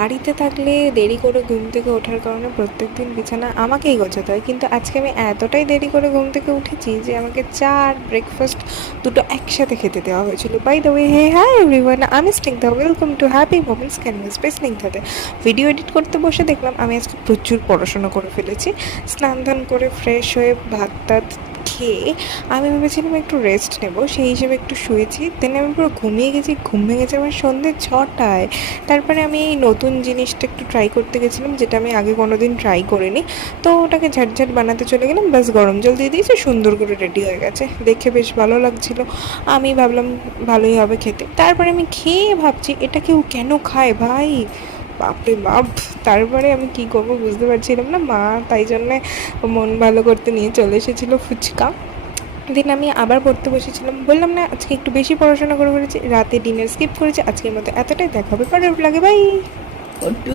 বাড়িতে থাকলে দেরি করে ঘুম থেকে ওঠার কারণে প্রত্যেকদিন বিছানা আমাকেই গোছাতে হয়, কিন্তু আজকে আমি এতটাই দেরি করে ঘুম থেকে উঠেছি যে আমাকে চা আর ব্রেকফাস্ট দুটো একসাথে খেতে দেওয়া হয়েছিল। By the way, hey hi everyone, আমি Snigdha, welcome to happy moments canvas by স্নিগ্ধাতে। ভিডিও এডিট করতে বসে দেখলাম আমি আজকে প্রচুর পড়াশোনা করে ফেলেছি। স্নান ধান করে ফ্রেশ হয়ে ভাত টাত খেয়ে আমি ভেবেছিলাম একটু রেস্ট নেব, সেই হিসেবে একটু শুয়েছি। দেন আমি পুরো ঘুমিয়ে গেছি, ঘুম ভেঙেছে আমার সন্ধ্যে 6টায়। তারপরে আমি এই নতুন জিনিসটা একটু ট্রাই করতে গেছিলাম, যেটা আমি আগে কোনো দিন ট্রাই করিনি। তো ওটাকে ঝটঝট বানাতে চলে গেলাম, ব্যাস গরম জল দিয়ে দিয়েছি, সুন্দর করে রেডি হয়ে গেছে। দেখে বেশ ভালো লাগছিল, আমি ভাবলাম ভালোই হবে খেতে। তারপরে আমি খেয়ে ভাবছি এটা কেউ কেন খায় ভাই, বাপরে বাপ। তারপরে আমি কি করব বুঝতে পারছিলাম না, মা তাই জন্যে মন ভালো করতে নিয়ে চলে এসেছিলো ফুচকা। দিন আমি আবার পড়তে বসেছিলাম, বললাম না আজকে একটু বেশি পড়াশোনা করে ফেলেছি, রাতে ডিনার স্কিপ করেছি। আজকের মতো এতটাই, দেখা হবে পরের ব্লগে, বাই।